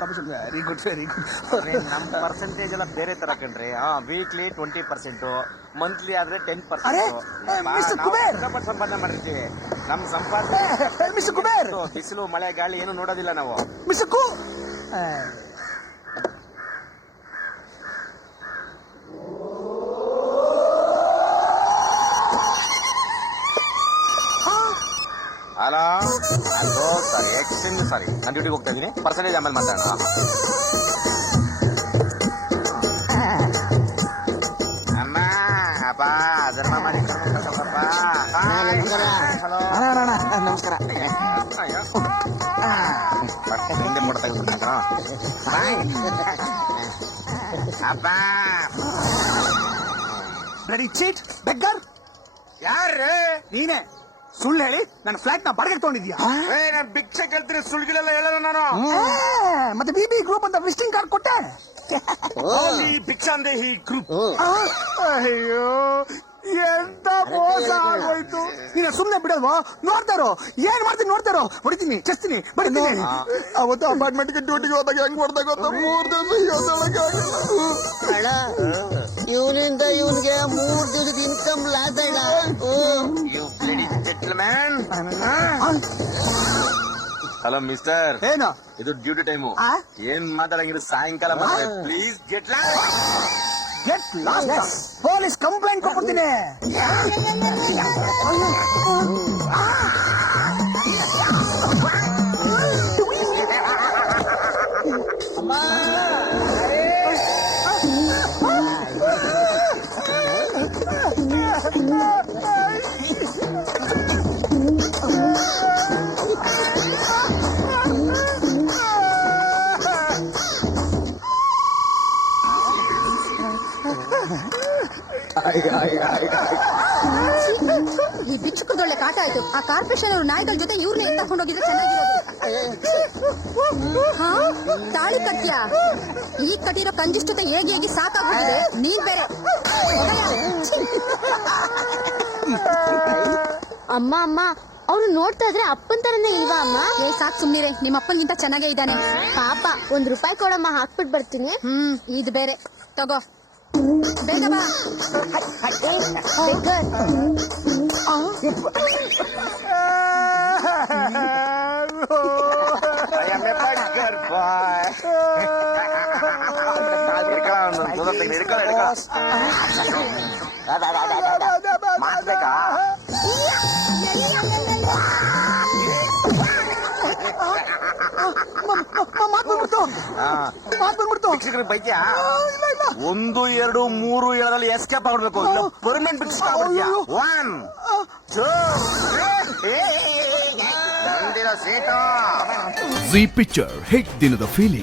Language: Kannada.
Commission very good very good. ನಮ್ಮ ಪರ್ಸೆಂಟೇಜ್ ಎಲ್ಲ ಬೇರೆ ತರ ಕಣ್ರಿ. ವೀಕ್ಲಿ 20%, ಮಂತ್ಲಿ ಆದ್ರೆ 10%. ಅರೆ, ಮಿಸ್ಟರ್ ಕುಬೇರ್. ಸಂಪಾದನೆ ಮಾಡಿರ್ತೀವಿ. ನಮ್ಮ ಸಂಪಾದನೆ ಮಿಸ್ಟರ್ ಕುಬೇರ್, ಬಿಸಿಲು ಮಳೆ ಗಾಳಿ ಏನು ನೋಡೋದಿಲ್ಲ ನಾವು. ಮಿಸ್ಟರ್ ಕು ಹಲೋ, ಸಾರಿ, ಎಕ್ಸ್ಟ್ರೀಮ್ಲಿ ಸಾರಿ. ನಾನು ಡ್ಯೂಟಿಗೆ ಹೋಗ್ತಾ ಇದ್ದೀನಿ. ಪರ್ಸೆಂಟೇಜ್ ಆಮೇಲೆ ಮಾತಾಡೋಣ. ಅಮ್ಮ ಅಪ್ಪ ಧರ್ಮ ಮಾಡಿ ನಮಸ್ಕಾರ. ಹಿಂದೆ ಫೋಟೋ ತೆಗೆದುಬಿಟ್ಟ ಅಪ್ಪ. Bloody cheat beggar. ಯಾರು ನೀನೇ ಸುಳ್ಳು ಹೇಳಿ ನನ್ನ ಫ್ಲಾಟ್ ನ ಬಾಡಿಗೆ ತಗೊಂಡಿದ್ಯಾ? ನಾನು ಭಿಕ್ಷೆ ಕೇಳ್ತೀನಿ, ಸುಳ್ಳುಗಳೆಲ್ಲ ಹೇಳೋಣ ನಾನು. ಮತ್ತೆ ಬಿಬಿ ಗ್ರೂಪ್ ಅಂತ ವಿಸಿಟಿಂಗ್ ಕಾರ್ಡ್ ಕೊಟ್ಟೆ. ಭಿಕ್ಷಾಂದೇಹಿ ಗ್ರೂಪ್. ಅಯ್ಯೋ ಎಂತ ಮೋಸ ಆಗೋಯ್ತು. ನೀನ ಸುಮ್ನೆ ಬಿಡಲ್ವೋ? ನೋಡ್ತಾರೋ ಏನ್ ಮಾಡ್ತೀನಿ, ನೋಡ್ತಾರೋ ಹೊಡಿತೀನಿ, ಚಸ್ತೀನಿ, ಬಡಿತೀನಿ. ಅವತ್ತು ಅಪಾರ್ಟ್ಮೆಂಟ್ಗೆ ಡ್ಯೂಟಿಗೆ ಹೋದಾಗ ಹೆಂಗ್ ಮಾಡ್ದಾಗ ಗೊತ್ತಾ? 3 ದಿವಸ ಅಣ್ಣ, ಇವನಿಂದ ಇವನ್ಗೆ 3 ದಿವಸದ ಇನ್ಕಮ್ ಲಾಸ್ ಅಣ್ಣ. ಹಲೋ ಮಿಸ್ಟರ್, ಏನು ಇದು ಡ್ಯೂಟಿ ಟೈಮು. ಏನ್ ಮಾತಾಡಂಗಿದ್ರೆ ಸಾಯಂಕಾಲ please get lost. Police complaint ಕೊಡ್ತೀನಿ. ಈ ಭಿಕ್ಷುಕದೊಳ್ಳೆ ಕಾಟ ಆಯ್ತು. ಆ ಕಾರ್ಪೊರೇಷನ್ ಅವರು ನಾಯಿಗಳ ಜೊತೆ ಇವ್ರನ್ನೇ ತಗೊಂಡು ಹೋಗಿದ್ರೆ ಚೆನ್ನಾಗಿರೋದು. ತಾಳಿ ಕಟ್ಟ್ಯಾ? ಈಗ ಕಟ್ಟಿರೋ ಕಂಜಿಸ್ ಜೊತೆ ಹೇಗೆ ಸಾಕಾಗ್ಬಿಟ್ಟಿದೆ. ನೀನ್ ಬೇರೆ. ಅಮ್ಮ ಅಮ್ಮ, ಅವ್ರು ನೋಡ್ತಾ ಇದ್ರೆ ಅಪ್ಪನ್ ತರನೇ ಇಲ್ವಾ ಅಮ್ಮ? ಸಾಕ್ ಸುಮ್ನಿರೆ, ನಿಮ್ಮ ಅಪ್ಪನಿಗಿಂತ ಚೆನ್ನಾಗೇ ಇದ್ದಾನೆ. ಪಾಪ, 1 ರೂಪಾಯಿ ಕೊಡಮ್ಮ, ಹಾಕ್ಬಿಟ್ಟು ಬರ್ತೀನಿ. ಇದು ಬೇರೆ ತಗೋ, ಬೇಗ ಬಾ. ಮಾಡ್ಬೇಕಾ? ಭಿಕ್ಷಕರಿಗೆ ಬೈಕ್ಯಾ? 1, 2, 3 ಹೇಳೋದ್ರಲ್ಲಿ ಎಸ್ಕೇಪ್ ಆಗ್ಬಿಡ್ಬೇಕು. ಪರ್ಮನೆಂಟ್ ಭಿಕ್ಷಕ ಆಗ್ಬಿಡ್ತೀಯಾ? 1, 2 Zee Picture ಹಿಟ್ ದಿನದ ಫೀಲಿಂಗ್.